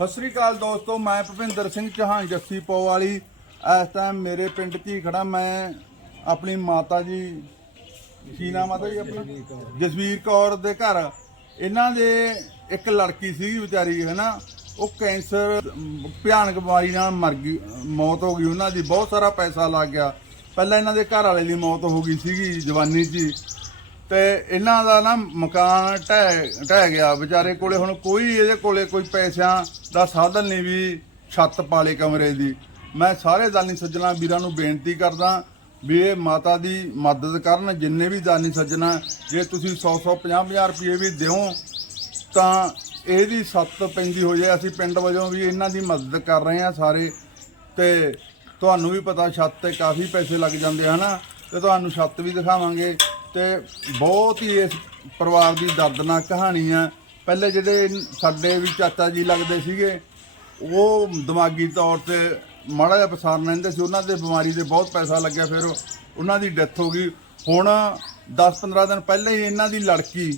ਸਤਿ ਸ੍ਰੀ ਅਕਾਲ ਦੋਸਤੋ, ਮੈਂ ਭੁਪਿੰਦਰ ਸਿੰਘ ਚੌਹਾਨ, ਜੱਸੀ ਪੋ ਵਾਲੀ। ਇਸ ਟਾਈਮ ਮੇਰੇ ਪਿੰਡ 'ਚ ਹੀ ਖੜਾ ਮੈਂ ਆਪਣੀ ਮਾਤਾ ਜੀ, ਕੀ ਨਾਮ ਆ ਜੀ ਆਪਣਾ? ਜਸਵੀਰ ਕੌਰ ਦੇ ਘਰ। ਇਹਨਾਂ ਦੇ ਇੱਕ ਲੜਕੀ ਸੀ ਵਿਚਾਰੀ ਹੈ ਨਾ ਉਹ ਕੈਂਸਰ, ਭਿਆਨਕ ਬਿਮਾਰੀ ਨਾਲ ਮਰ ਗਈ, ਮੌਤ ਹੋ ਗਈ। ਉਹਨਾਂ ਦੀ ਬਹੁਤ ਸਾਰਾ ਪੈਸਾ ਲੱਗ ਗਿਆ। ਪਹਿਲਾਂ ਇਹਨਾਂ ਦੇ ਘਰ ਵਾਲੇ ਦੀ ਮੌਤ ਹੋ ਗਈ ਸੀਗੀ ਜਵਾਨੀ 'ਚ ਹੀ। ਤੇ ਇਹਨਾਂ ਦਾ ਨਾ ਮਕਾਨ ਢਹਿ ਢਹਿ ਗਿਆ। ਵਿਚਾਰੇ ਕੋਲੇ ਹੁਣ ਕੋਈ ਇਹਦੇ ਕੋਲੇ ਕੋਈ ਪੈਸਿਆਂ ਦਾ ਸਾਧਨ ਨਹੀਂ ਵੀ ਛੱਤ ਪਾਲੇ ਕਮਰੇ ਦੀ। ਮੈਂ ਸਾਰੇ ਦਾਨੀ ਸੱਜਣਾ ਵੀਰਾਂ ਨੂੰ ਬੇਨਤੀ ਕਰਦਾ ਵੀ ਇਹ ਮਾਤਾ ਦੀ ਮਦਦ ਕਰਨ, ਜਿੰਨੇ ਵੀ ਦਾਨੀ ਸੱਜਣਾ, ਜੇ ਤੁਸੀਂ 100 100 50 50 ਰੁਪਏ ਵੀ ਦਿਓ, ਤਾਂ ਇਹਦੀ ਸੱਤ ਪੈਂਦੀ ਹੋ। ਜਾਏ ਅਸੀਂ ਪਿੰਡ ਵਜੋਂ ਵੀ ਇਹਨਾਂ ਦੀ ਮਦਦ ਕਰ ਰਹੇ ਹਾਂ ਸਾਰੇ। ਤੇ ਤੁਹਾਨੂੰ ਵੀ ਪਤਾ ਛੱਤ ਤੇ ਕਾਫੀ ਪੈਸੇ ਲੱਗ ਜਾਂਦੇ ਹਨ? ਤੇ ਤੁਹਾਨੂੰ ਛੱਤ ਵੀ ਦਿਖਾਵਾਂਗੇ। ਤੇ ਬਹੁਤ ਹੀ ਇਸ ਪਰਿਵਾਰ ਦੀ ਦਰਦਨਾਕ ਕਹਾਣੀ ਆ। ਪਹਿਲੇ ਜਿਹੜੇ ਸਾਡੇ ਵੀ ਚਾਚਾ ਜੀ ਲੱਗਦੇ ਸੀਗੇ, ਉਹ ਦਿਮਾਗੀ ਤੌਰ ਤੇ ਮਾੜਾ ਜਿਹਾ ਪਸਾਰਨ ਰਹਿੰਦੇ ਸੀ। ਉਹਨਾਂ ਦੇ ਬਿਮਾਰੀ ਦੇ ਬਹੁਤ ਪੈਸਾ ਲੱਗਿਆ, ਫਿਰ ਉਹਨਾਂ ਦੀ ਡੈਥ ਹੋ ਗਈ। ਹੁਣ 10-15 ਦਿਨ ਪਹਿਲਾਂ ਹੀ ਇਹਨਾਂ ਦੀ ਲੜਕੀ,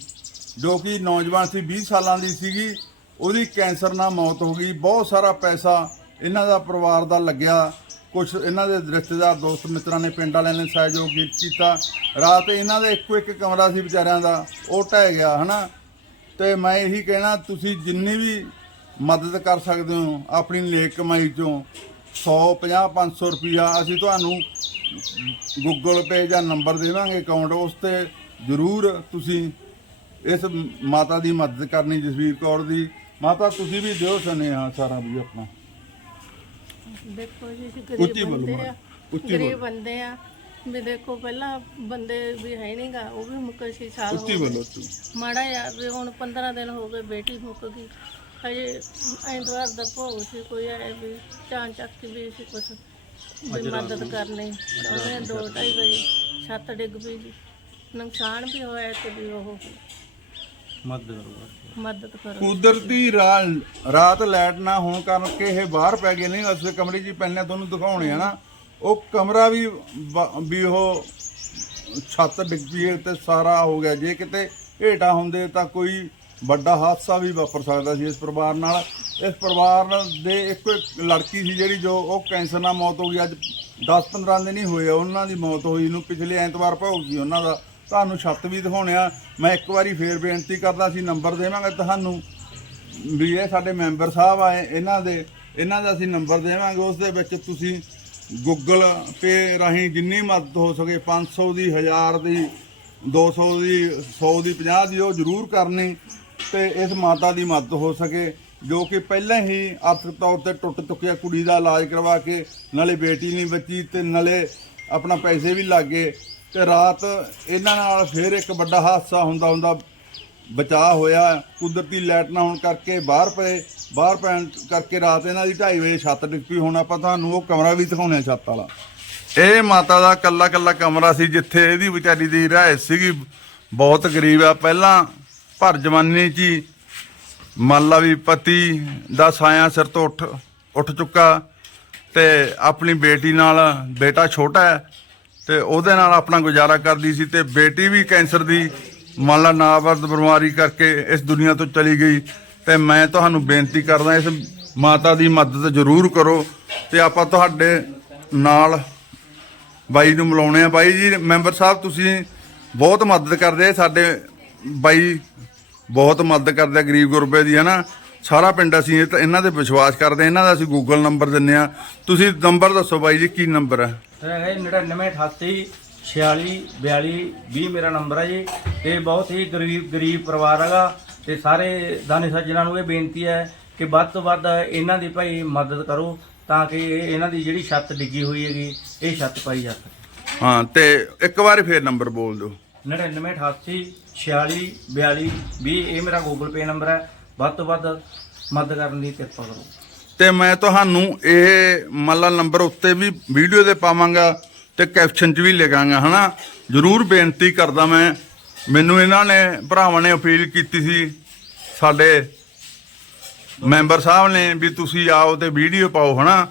ਜੋ ਕਿ ਨੌਜਵਾਨ ਸੀ 20 ਸਾਲਾਂ ਦੀ ਸੀਗੀ, ਉਹਦੀ ਕੈਂਸਰ ਨਾਲ ਮੌਤ ਹੋ ਗਈ। ਬਹੁਤ ਸਾਰਾ ਪੈਸਾ ਇਹਨਾਂ ਦਾ ਪਰਿਵਾਰ ਦਾ ਲੱਗਿਆ। ਕੁਝ ਇਹਨਾਂ ਦੇ ਰਿਸ਼ਤੇਦਾਰ, ਦੋਸਤ ਮਿੱਤਰਾਂ ਨੇ ਪਿੰਡ ਵਾਲਿਆਂ ਨੇ ਸਹਿਯੋਗ ਕੀਤਾ। ਰਾਤ ਇਹਨਾਂ ਦਾ ਇੱਕੋ ਇੱਕ ਕਮਰਾ ਸੀ ਵਿਚਾਰਿਆਂ ਦਾ, ਉਹ ਢਹਿ ਗਿਆ, ਹਨਾ? ਤੇ ਮੈਂ ਇਹੀ ਕਹਿਣਾ, ਤੁਸੀਂ ਜਿੰਨੀ ਵੀ ਮਦਦ ਕਰ ਸਕਦੇ ਹੋ ਆਪਣੀ ਨੇਕ ਕਮਾਈ ਚੋਂ 100 50 500 ਰੁਪਿਆ ਅਸੀਂ ਤੁਹਾਨੂੰ ਗੂਗਲ ਪੇ ਜਾਂ ਨੰਬਰ ਦੇਵਾਂਗੇ ਅਕਾਊਂਟ, ਉਸ ਤੇ ਜ਼ਰੂਰ ਤੁਸੀਂ ਇਸ ਮਾਤਾ ਦੀ ਮਦਦ ਕਰਨੀ ਜਸਵੀਰ ਕੌਰ ਦੀ। ਮਾਤਾ, ਤੁਸੀਂ ਵੀ ਦਿਓ ਸੁਨੇਹਾ ਸਾਰਾ ਵੀ ਆਪਣਾ। ਦੇਖੋ ਜੀ ਅਸੀਂ ਉੱਚੀ ਗਰੀਬ ਬੋਲੋ ਬੰਦੇ ਮਾਂ, ਆ ਉੱਚੀ ਗਰੀਬ ਬੰਦੇ ਆ। ਵੀ ਦੇਖੋ ਪਹਿਲਾਂ ਬੰਦੇ ਵੀ ਹੈ ਨਹੀਂਗਾ ਉਹ ਵੀ ਮੁੱਕ ਸੀ ਸਾਲ ਹੋ ਉੱਚੀ ਗਏ। ਬੋਲੋ ਤੂੰ ਮਾੜਾ ਜਿਹਾ ਵੀ ਹੁਣ 15 ਦਿਨ ਹੋ ਗਏ ਬੇਟੀ ਮੁੱਕ ਗਈ। ਹਜੇ ਐਤਵਾਰ ਦਾ ਭੋਗ ਸੀ ਕੋਈ ਆਏ ਵੀ ਚਾਂ ਚੱਕ ਕੇ ਵੀ ਸੀ ਕੁਛ ਵੀ ਮਦਦ ਕਰਨੀ। ਉਹਨੇ 2:30 ਵਜੇ ਛੱਤ ਡਿੱਗ ਪਈ ਜੀ। ਨੁਕਸਾਨ ਵੀ ਹੋਇਆ ਤੇ ਵੀ ਉਹ ਮਦਦ ਕਰੋ ਕੁਦਰਤੀ ਰਾ- ਰਾਤ ਲਾਈਟ ਨਾ ਹੋਣ ਕਰਕੇ ਇਹ ਬਾਹਰ ਪੈ ਗਏ ਨਹੀਂ ਅਸਲੇ ਕਮਰੇ 'ਚ ਹੀ ਪਹਿਲਾਂ ਤੁਹਾਨੂੰ ਦਿਖਾਉਣੇ ਆ ਨਾ। ਉਹ ਕਮਰਾ ਵੀ ਬ- ਵੀ ਉਹ ਛੱਤ ਡਿੱਗ ਪਈ ਹੈ ਤੇ ਸਾਰਾ ਹੋ ਗਿਆ। ਜੇ ਕਿਤੇ ਹੇਠਾਂ ਹੁੰਦੇ ਤਾਂ ਕੋਈ ਵੱਡਾ ਹਾਦਸਾ ਵੀ ਵਾਪਰ ਸਕਦਾ ਸੀ ਇਸ ਪਰਿਵਾਰ ਨਾਲ। ਇਸ ਪਰਿਵਾਰ ਦੇ ਇੱਕੋ ਇੱਕ ਲੜਕੀ ਸੀ ਜਿਹੜੀ ਜੋ ਉਹ ਕੈਂਸਰ ਨਾਲ ਮੌਤ ਹੋ ਗਈ। ਅੱਜ 10-15 ਦਿਨ ਹੀ ਹੋਏ ਆ ਉਹਨਾਂ ਦੀ ਮੌਤ ਹੋਈ ਨੂੰ। ਪਿਛਲੇ ਐਤਵਾਰ ਭੋਗ ਸੀ ਉਹਨਾਂ ਦਾ। ਤੁਹਾਨੂੰ ਛੱਤ ਵੀ ਦਿਖਾਉਣੇ ਆ। ਮੈਂ ਇੱਕ ਵਾਰੀ ਫੇਰ ਬੇਨਤੀ ਕਰਦਾ ਸੀ, ਨੰਬਰ ਦੇਵਾਂਗੇ ਤੁਹਾਨੂੰ। ਵੀ ਇਹ ਸਾਡੇ ਮੈਂਬਰ ਸਾਹਿਬ ਆਏ, ਇਹਨਾਂ ਦੇ, ਇਹਨਾਂ ਦਾ ਅਸੀਂ ਨੰਬਰ ਦੇਵਾਂਗੇ। ਉਸ ਦੇ ਵਿੱਚ ਤੁਸੀਂ ਗੂਗਲ ਪੇ ਰਾਹੀਂ ਜਿੰਨੀ ਮਦਦ ਹੋ ਸਕੇ 500 ਦੀ 1000 ਦੀ 200 ਦੀ 100 ਦੀ 50 ਦੀ, ਉਹ ਜ਼ਰੂਰ ਕਰਨੀ ਤੇ ਇਸ ਮਾਤਾ ਦੀ ਮਦਦ ਹੋ ਸਕੇ, ਜੋ ਕਿ ਪਹਿਲਾਂ ਹੀ ਆਰਥਿਕ ਤੌਰ ਤੇ ਟੁੱਟ ਚੁੱਕਿਆ ਕੁੜੀ ਦਾ ਇਲਾਜ ਕਰਵਾ ਕੇ, ਨਾਲੇ ਬੇਟੀ ਨਹੀਂ ਬਚੀ ਤੇ ਨਾਲੇ ਆਪਣਾ ਪੈਸੇ ਵੀ ਲੱਗੇ ਤੇ ਰਾਤ ਇਹਨਾਂ ਨਾਲ ਫੇਰ ਇੱਕ ਵੱਡਾ ਹਾਦਸਾ ਹੁੰਦਾ ਹੁੰਦਾ ਬਚਾਅ ਹੋਇਆ। ਕੁਦਰਤੀ ਲਾਈਟ ਨਾ ਹੋਣ ਕਰਕੇ ਬਾਹਰ ਪਏ, ਬਾਹਰ ਪੈਣ ਕਰਕੇ ਰਾਤ ਇਹਨਾਂ ਦੀ 2:30 ਵਜੇ ਛੱਤ ਡਿੱਗ ਹੋਣ। ਆਪਾਂ ਤੁਹਾਨੂੰ ਉਹ ਕਮਰਾ ਵੀ ਦਿਖਾਉਣੇ ਛੱਤ ਵਾਲਾ। ਇਹ ਮਾਤਾ ਦਾ ਕੱਲਾ ਕੱਲਾ ਕਮਰਾ ਸੀ ਜਿੱਥੇ ਇਹਦੀ ਵਿਚਾਰੀ ਦੀ ਰਹਿ ਸੀਗੀ। ਬਹੁਤ ਗਰੀਬ ਆ। ਪਹਿਲਾਂ ਪਰ ਜਵਾਨੀ 'ਚ ਹੀ ਮੰਨ ਲਾ ਵੀ ਪਤੀ ਦਾ ਸਾਇਆ ਸਿਰ ਤੋਂ ਉੱਠ ਉੱਠ ਚੁੱਕਾ ਤੇ ਆਪਣੀ ਬੇਟੀ ਨਾਲ ਬੇਟਾ ਛੋਟਾ ਹੈ। ਤੇ ਉਹਦੇ ਨਾਲ ਆਪਣਾ ਗੁਜ਼ਾਰਾ ਕਰਦੀ ਸੀ ਤੇ ਬੇਟੀ ਵੀ ਕੈਂਸਰ ਦੀ, ਮੰਨ ਲਾ ਨਾਵਰਦ ਬਿਮਾਰੀ ਕਰਕੇ ਇਸ ਦੁਨੀਆ ਤੋਂ ਚਲੀ ਗਈ, ਤੇ ਮੈਂ ਤੁਹਾਨੂੰ ਬੇਨਤੀ ਕਰਦਾ ਇਸ ਮਾਤਾ ਦੀ ਮਦਦ ਜ਼ਰੂਰ ਕਰੋ ਤੇ ਆਪਾਂ ਤੁਹਾਡੇ ਨਾਲ ਬਾਈ ਨੂੰ ਮਿਲਾਉਣੇ ਆ। ਬਾਈ ਜੀ, ਮੈਂਬਰ ਸਾਹਿਬ, ਤੁਸੀਂ ਬਹੁਤ ਮਦਦ ਕਰਦੇ ਸਾਡੇ ਬਾਈ ਬਹੁਤ ਮਦਦ ਕਰਦੇ ਗਰੀਬ ਗੁਰਬੇ ਦੀ ਹੈ ਨਾ ਸਾਰਾ ਪਿੰਡ ਅਸੀਂ ਇਹ ਤਾਂ ਇਹਨਾਂ ਤੇ ਵਿਸ਼ਵਾਸ ਕਰਦੇ ਇਹਨਾਂ ਦਾ ਅਸੀਂ ਗੂਗਲ ਨੰਬਰ ਦਿੰਨੇ ਆ ਤੁਸੀਂ ਨੰਬਰ ਦੱਸੋ ਬਾਈ ਜੀ ਕੀ ਨੰਬਰ ਹੈ? ਹੈਗਾ ਜੀ 9988 46 42 20 ਮੇਰਾ ਨੰਬਰ ਹੈ ਜੀ। ਤੇ ਬਹੁਤ ਹੀ ਗਰੀਬ ਗਰੀਬ ਪਰਿਵਾਰ ਹੈਗਾ। ਤੇ ਸਾਰੇ ਦਾਨੀ ਸੱਜਣਾਂ ਨੂੰ ਇਹ ਬੇਨਤੀ ਹੈ ਕਿ ਵੱਧ ਤੋਂ ਵੱਧ ਇਹਨਾਂ ਦੀ ਭਾਈ ਮਦਦ ਕਰੋ ਤਾਂ ਕਿ ਇਹ- ਇਹਨਾਂ ਦੀ ਜਿਹੜੀ ਛੱਤ ਡਿੱਗੀ ਹੋਈ ਹੈਗੀ ਇਹ ਛੱਤ ਪਾਈ ਜਾ ਸਕੇ। ਹਾਂ ਤੇ ਇੱਕ ਵਾਰੀ ਫੇਰ ਨੰਬਰ ਬੋਲ ਦਿਓ। 9988 46 42 20 ਇਹ ਮੇਰਾ ਗੂਗਲ ਪੇ ਨੰਬਰ ਹੈ। ਵੱਧ ਤੋਂ ਵੱਧ ਮਦਦ ਕਰਨ ਦੀ ਕਿਰਪਾ ਕਰੋ। ਤੇ ਮੈਂ ਤੁਹਾਨੂੰ ਇਹ ਮੱਲਾ ਨੰਬਰ ਉੱਤੇ ਵੀ ਵੀਡੀਓ ਦੇ ਪਾਵਾਂਗਾ ਤੇ ਕੈਪਸ਼ਨ 'ਚ ਵੀ ਲਿਖਾਂਗਾ, ਹਨਾ? ਜ਼ਰੂਰ ਬੇਨਤੀ ਕਰਦਾ ਮੈਂ। ਮੈਨੂੰ ਇਹਨਾਂ ਨੇ, ਭਰਾਵਾਂ ਨੇ ਅਪੀਲ ਕੀਤੀ ਸੀ, ਸਾਡੇ ਮੈਂਬਰ ਸਾਹਿਬ ਨੇ ਵੀ ਤੁਸੀਂ ਆਓ ਤੇ ਵੀਡੀਓ ਪਾਓ, ਹਨਾ?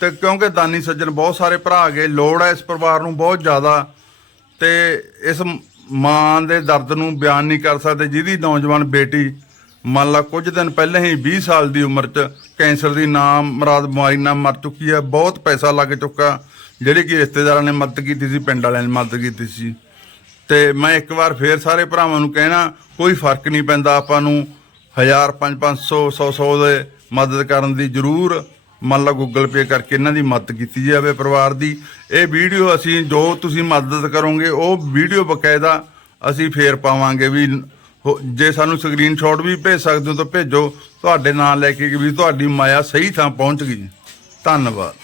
ਤੇ ਕਿਉਂਕਿ ਦਾਨੀ ਸੱਜਣ ਬਹੁਤ ਸਾਰੇ ਭਰਾ ਗਏ ਲੋੜ ਹੈ ਇਸ ਪਰਿਵਾਰ ਨੂੰ ਬਹੁਤ ਜ਼ਿਆਦਾ। ਤੇ ਇਸ ਮਾਂ ਦੇ ਦਰਦ ਨੂੰ ਬਿਆਨ ਨਹੀਂ ਕਰ ਸਕਦੇ, ਜਿਹਦੀ ਨੌਜਵਾਨ ਬੇਟੀ ਮੰਨ ਲਾ ਕੁਝ ਦਿਨ ਪਹਿਲਾਂ ਹੀ 20 ਸਾਲ ਦੀ ਉਮਰ 'ਚ ਕੈਂਸਰ ਦੀ ਨਾਮ ਮਰਾਦ ਬਿਮਾਰੀ ਨਾਲ ਮਰ ਚੁੱਕੀ ਹੈ, ਬਹੁਤ ਪੈਸਾ ਲੱਗ ਚੁੱਕਾ। ਜਿਹੜੀ ਕਿ ਰਿਸ਼ਤੇਦਾਰਾਂ ਨੇ ਮਦਦ ਕੀਤੀ ਸੀ, ਪਿੰਡ ਵਾਲਿਆਂ ਨੇ ਮਦਦ ਕੀਤੀ ਸੀ। ਤੇ ਮੈਂ ਇੱਕ ਵਾਰ ਫੇਰ ਸਾਰੇ ਭਰਾਵਾਂ ਨੂੰ ਕਹਿਣਾ, ਕੋਈ ਫ਼ਰਕ ਨਹੀਂ ਪੈਂਦਾ, ਆਪਾਂ ਨੂੰ 1000 5 500 100 100 ਦੇ ਮਦਦ ਕਰਨ ਦੀ ਜ਼ਰੂਰ, ਮੰਨ ਲਓ ਗੂਗਲ ਪੇ ਕਰਕੇ ਇਹਨਾਂ ਦੀ ਮਦਦ ਕੀਤੀ ਜਾਵੇ ਪਰਿਵਾਰ ਦੀ। ਇਹ ਵੀਡੀਓ ਅਸੀਂ ਜੋ ਤੁਸੀਂ ਮਦਦ ਕਰੋਗੇ, ਉਹ ਵੀਡੀਓ ਬਕਾਇਦਾ ਅਸੀਂ ਫੇਰ ਪਾਵਾਂਗੇ ਵੀ ਹੋ- ਜੇ ਸਾਨੂੰ ਸਕਰੀਨਸ਼ਾਟ ਵੀ ਭੇਜ ਸਕਦੇ ਹੋ ਤਾਂ ਭੇਜੋ। ਤੁਹਾਡੇ ਨਾਂ ਲੈ ਕੇ ਕਿ ਵੀ ਤੁਹਾਡੀ ਮਾਇਆ ਸਹੀ ਥਾਂ ਪਹੁੰਚ ਗਈ। ਧੰਨਵਾਦ।